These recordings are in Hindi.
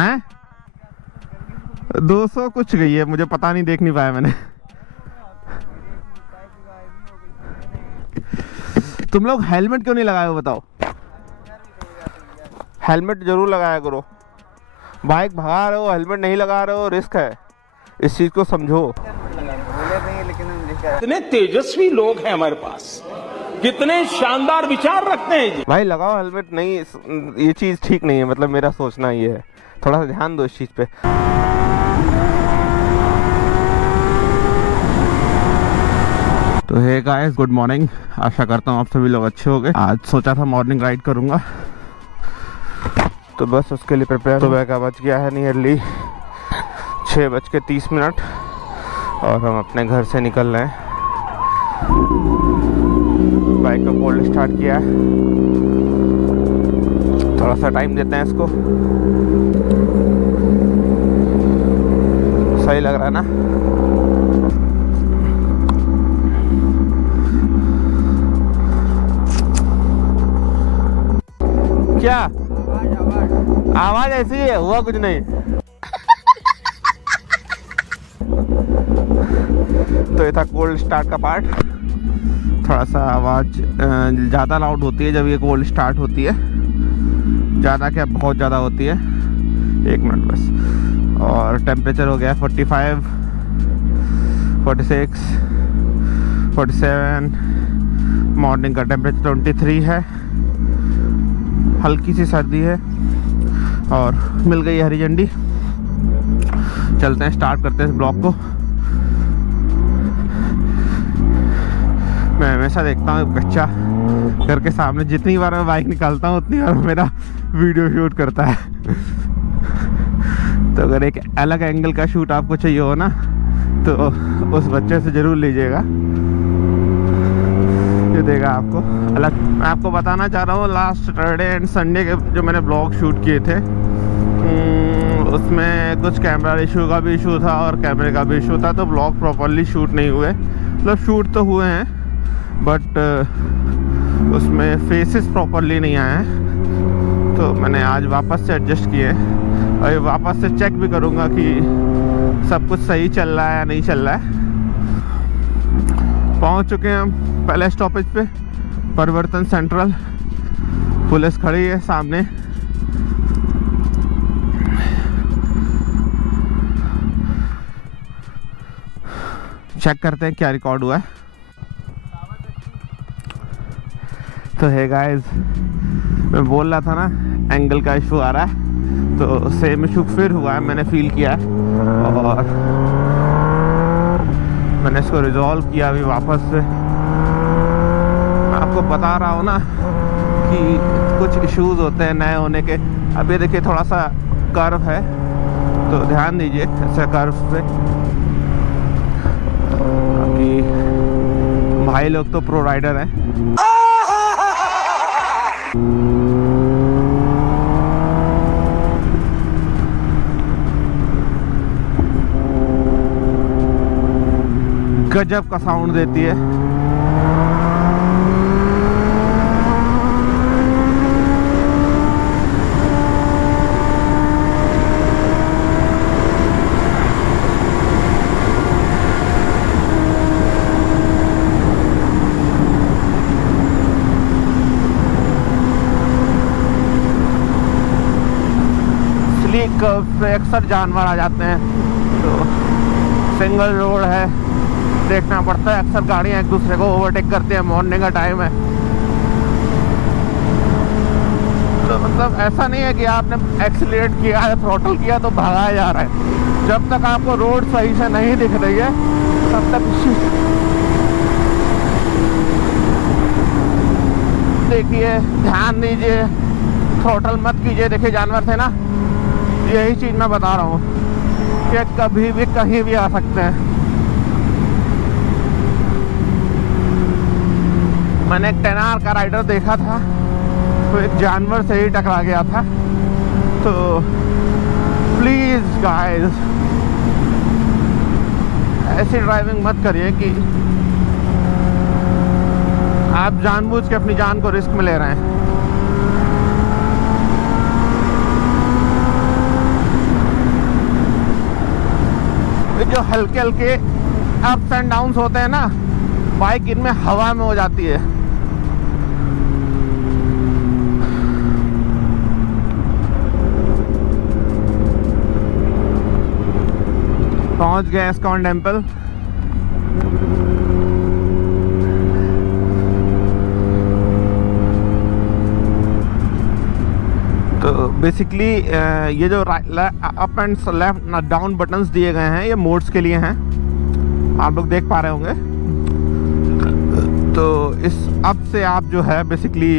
हैं 200 कुछ गई है, मुझे पता नहीं, देख नहीं पाया मैंने। तुम लोग हेलमेट क्यों नहीं लगाए हो बताओ? हेलमेट जरूर लगाया करो। बाइक भगा रहे हो, हेलमेट नहीं लगा रहे हो, रिस्क है, इस चीज को समझो। कितने तेजस्वी लोग हैं हमारे पास, कितने शानदार विचार रखते हैं जी। भाई लगाओ हेलमेट। नहीं, ये चीज ठीक नहीं है, मतलब मेरा सोचना ये है, थोड़ा सा ध्यान दो इस चीज पे। तो हे गाइस, गुड मॉर्निंग। आशा करता हूँ आप सभी लोग अच्छे होंगे। आज सोचा था मॉर्निंग राइड करूंगा, तो बस उसके लिए प्रिपेयर। सुबह का बज गया है नियरली 6:30 और हम अपने घर से निकल रहे हैं। बाइक को कोल्ड स्टार्ट किया है, थोड़ा सा टाइम देते हैं इसको। सही लग रहा है ना? क्या आवाज ऐसी है? हुआ कुछ नहीं। तो ये था कोल्ड स्टार्ट का पार्ट। थोड़ा सा आवाज ज़्यादा लाउड होती है जब ये कोल्ड स्टार्ट होती है, ज़्यादा क्या बहुत ज़्यादा होती है। 1 मिनट बस। और टेम्परेचर हो गया 45, 46, 47। मॉर्निंग का टेम्परेचर 23 है, हल्की सी सर्दी है और मिल गई हरी झंडी। चलते हैं, स्टार्ट करते हैं इस ब्लॉग को। मैं हमेशा देखता हूँ बच्चा घर के सामने, जितनी बार मैं बाइक निकालता हूँ उतनी बार मेरा वीडियो शूट करता है। तो अगर एक अलग एंगल का शूट आपको चाहिए हो ना, तो उस बच्चे से ज़रूर लीजिएगा, ये देगा आपको अलग। मैं आपको बताना चाह रहा हूँ, लास्ट सैटरडे एंड संडे के जो मैंने ब्लॉग शूट किए थे, उसमें कुछ कैमरा इशू का भी इशू था और कैमरे का भी इशू था, तो ब्लॉग प्रॉपरली शूट नहीं हुए। मतलब शूट तो हुए हैं बट उसमें फेसेस प्रॉपरली नहीं आए हैं। तो मैंने आज वापस से एडजस्ट किए और वापस से चेक भी करूँगा कि सब कुछ सही चल रहा है या नहीं चल रहा है। पहुँच चुके हैं हम पहले स्टॉपेज पे, परिवर्तन सेंट्रल। पुलिस खड़ी है सामने। चेक करते हैं क्या रिकॉर्ड हुआ है। तो है गाइस, मैं बोल रहा था ना एंगल का इशू आ रहा है, तो सेम इशू फिर हुआ है, मैंने फील किया है और मैंने इसको रिजॉल्व किया अभी वापस से। मैं आपको बता रहा हूँ ना कि कुछ इश्यूज होते हैं नए होने के। अब ये देखिए थोड़ा सा कर्व है, तो ध्यान दीजिए ऐसे कर्व पे। भाई लोग तो प्रो राइडर हैं। गजब का साउंड देती है। स्लीक पे अक्सर जानवर आ जाते हैं, तो सिंगल रोड है, देखना पड़ता है। अक्सर गाड़ियां एक दूसरे को ओवरटेक करती हैं, मॉर्निंग का टाइम है। तो मतलब ऐसा नहीं है कि आपने एक्सीलरेट किया है, थ्रॉटल किया तो भगाया जा रहा है। जब तक आपको रोड सही से नहीं दिख रही है तब तक देखिए, ध्यान दीजिए, थ्रॉटल मत कीजिए। देखिए जानवर थे ना, यही चीज़ मैं बता रहा हूँ कि कभी भी कहीं भी आ सकते हैं। मैंने एक 10R का राइडर देखा था, तो एक जानवर से ही टकरा गया था। तो प्लीज़ गाइस, ऐसी ड्राइविंग मत करिए कि आप जानबूझ के अपनी जान को रिस्क में ले रहे हैं। जो हल्के हल्के अप्स एंड डाउन्स होते हैं ना, बाइक इनमें हवा में हो जाती है। पहुंच गए इस्कॉन टेम्पल। तो बेसिकली ये जो up and left down buttons दिए गए हैं, ये मोड्स के लिए हैं, आप लोग देख पा रहे होंगे। तो इस अप से आप जो है बेसिकली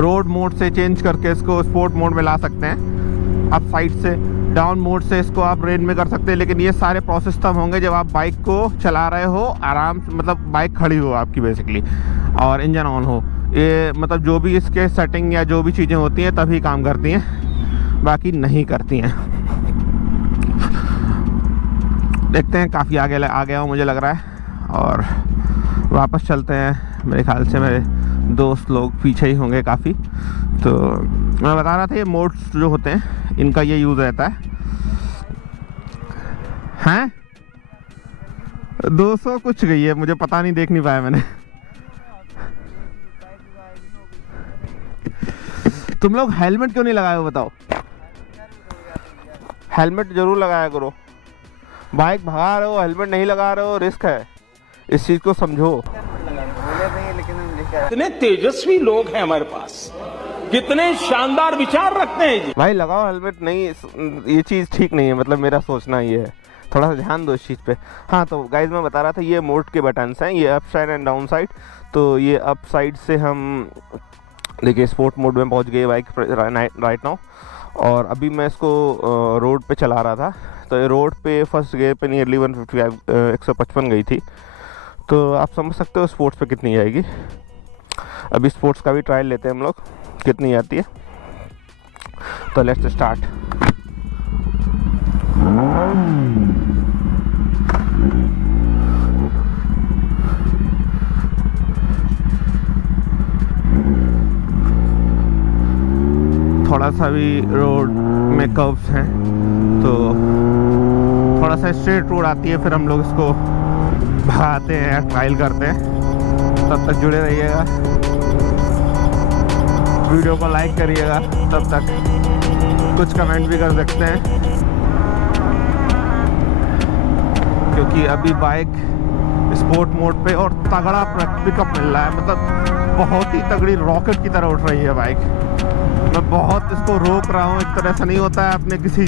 रोड मोड से चेंज करके इसको स्पोर्ट मोड में ला सकते हैं। अप साइड से डाउन मोड से इसको आप रेन में कर सकते हैं। लेकिन ये सारे प्रोसेस तब होंगे जब आप बाइक को चला रहे हो आराम से, मतलब बाइक खड़ी हो आपकी बेसिकली, और इंजन ऑन हो। ये मतलब जो भी इसके सेटिंग या जो भी चीज़ें होती हैं तभी काम करती हैं, बाकी नहीं करती हैं। देखते हैं, काफ़ी आगे आ गया हूँ मुझे लग रहा है, और वापस चलते हैं। मेरे ख्याल से मेरे दोस्त लोग पीछे ही होंगे काफ़ी। तो मैं बता रहा था ये मोड्स जो होते हैं इनका ये यूज़ रहता है 200 कुछ गई है, मुझे पता नहीं, देख नहीं पाया मैंने। तुम लोग हेलमेट क्यों नहीं लगाए हो बताओ? हेलमेट जरूर लगाया करो, बाइक भगा रहे हो हेलमेट नहीं लगा रहे हो, रिस्क है, इस चीज को समझो। कितने तेजस्वी लोग हैं हमारे पास, कितने शानदार विचार रखते हैं जी। भाई लगाओ हेलमेट, नहीं ये चीज़ ठीक नहीं है, मतलब मेरा सोचना ये है, थोड़ा सा ध्यान दो इस चीज़ पे। हाँ तो गाइज मैं बता रहा था ये मोड के बटन्स हैं, ये up side and down side. तो ये अप साइड से हम देखिए स्पोर्ट मोड में पहुंच गए बाइक राइट नाउ, और अभी मैं इसको रोड पे चला रहा था। तो ये रोड पे फर्स्ट गियर पे नियरली 155 गई थी। तो आप समझ सकते हो स्पोर्ट्स पे कितनी जाएगी। अभी स्पोर्ट्स का भी ट्रायल लेते हैं हम लोग, कितनी आती है। तो लेट्स स्टार्ट। थोड़ा सा भी रोड में कर्व्स हैं, तो थोड़ा सा स्ट्रेट रोड आती है, फिर हम लोग इसको भगाते हैं, ट्रायल करते हैं। तब तक जुड़े रहिएगा, वीडियो को लाइक करिएगा, तब तक कुछ कमेंट भी कर सकते हैं, क्योंकि अभी बाइक स्पोर्ट मोड पे और तगड़ा पिकअप मिल रहा है, मतलब बहुत ही तगड़ी रॉकेट की तरह उठ रही है बाइक। मैं बहुत इसको रोक रहा हूँ, एक तरह से नहीं होता है आपने किसी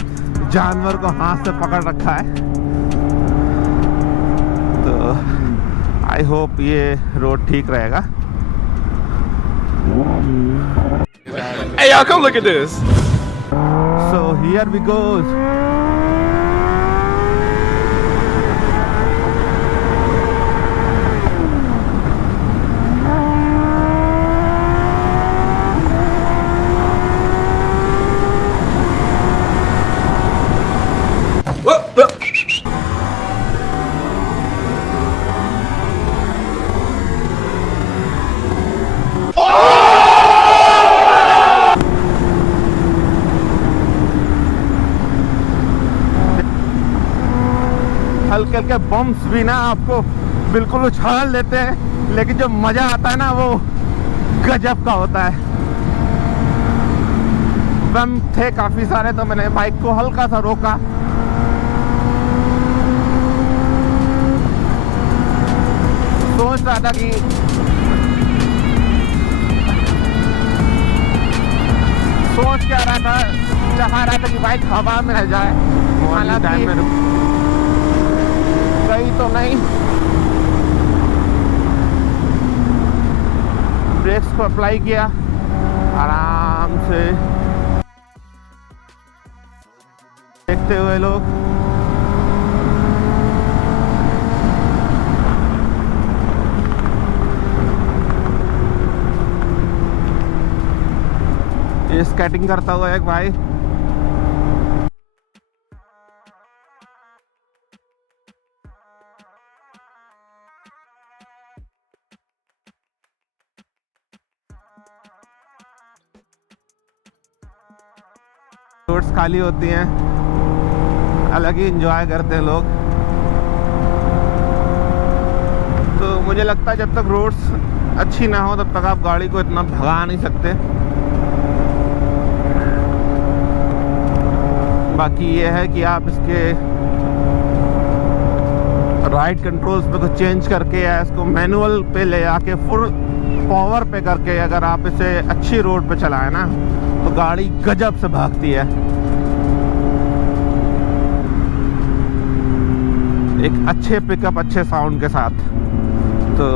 जानवर को हाथ से पकड़ रखा है। तो आई होप ये रोड ठीक रहेगा। Hey y'all, come look at this. So here we go. Whoop, whoop. हल्के हल्के बम्प्स भी ना आपको बिल्कुल उछाल देते हैं, लेकिन जो मजा आता है ना वो गजब का होता है। बम्प थे काफी सारे, तो मैंने बाइक को हल्का सा रोका। सोच रहा था कि चाह रहा था कि बाइक हवा में रह जाए, हालांकि गई तो नहीं। ब्रेक्स को अप्लाई किया आराम से, देखते हुए लोग। ये स्केटिंग करता हुआ एक भाई, रोड्स खाली होती हैं, अलग ही एंजॉय करते हैं लोग। तो मुझे लगता है जब तक रोड्स अच्छी ना हो तब तक आप गाड़ी को इतना भगा नहीं सकते। बाकी ये है कि आप इसके राइड कंट्रोल्स पे कुछ चेंज करके या इसको मैनुअल पे ले आके फुल पावर पे करके अगर आप इसे अच्छी रोड पे चलाएं ना तो गाड़ी गजब से भागती है। एक अच्छे पिकअप, अच्छे साउंड के साथ। तो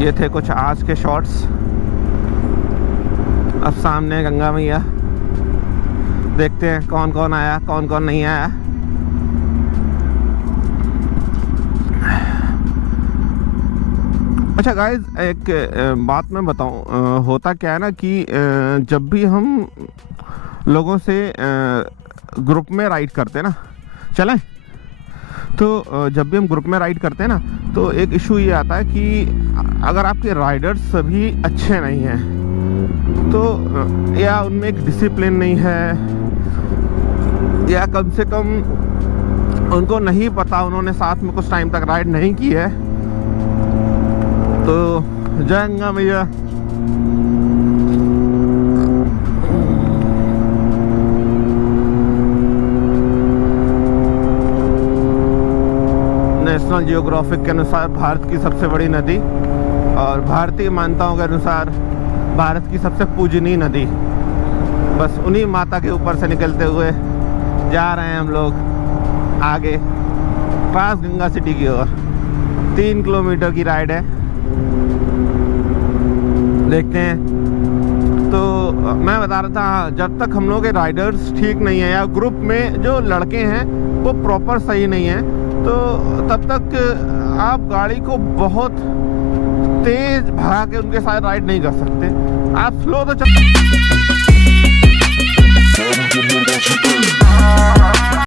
ये थे कुछ आज के शॉट्स। अब सामने गंगा मैया, देखते हैं कौन कौन आया कौन कौन नहीं आया। अच्छा गाइज, एक बात मैं बताऊं, होता क्या है ना कि जब भी हम लोगों से ग्रुप में राइड करते हैं ना, चलें, तो जब भी हम ग्रुप में राइड करते हैं ना तो एक इशू ये आता है कि अगर आपके राइडर्स सभी अच्छे नहीं हैं तो या उनमें एक डिसिप्लिन नहीं है या कम से कम उनको नहीं पता, उन्होंने साथ में कुछ टाइम तक राइड नहीं की है, तो जय गंगा मैया। नेशनल जियोग्राफिक के अनुसार भारत की सबसे बड़ी नदी और भारतीय मान्यताओं के अनुसार भारत की सबसे पूजनीय नदी, बस उन्हीं माता के ऊपर से निकलते हुए जा रहे हैं हम लोग आगे पास गंगा सिटी की ओर। 3 किलोमीटर की राइड है, देखते हैं। तो मैं बता रहा था, जब तक हम लोग के राइडर्स ठीक नहीं है या ग्रुप में जो लड़के हैं वो प्रॉपर सही नहीं है तो तब तक आप गाड़ी को बहुत तेज भगा के उनके साथ राइड नहीं कर सकते। आप स्लो तो चल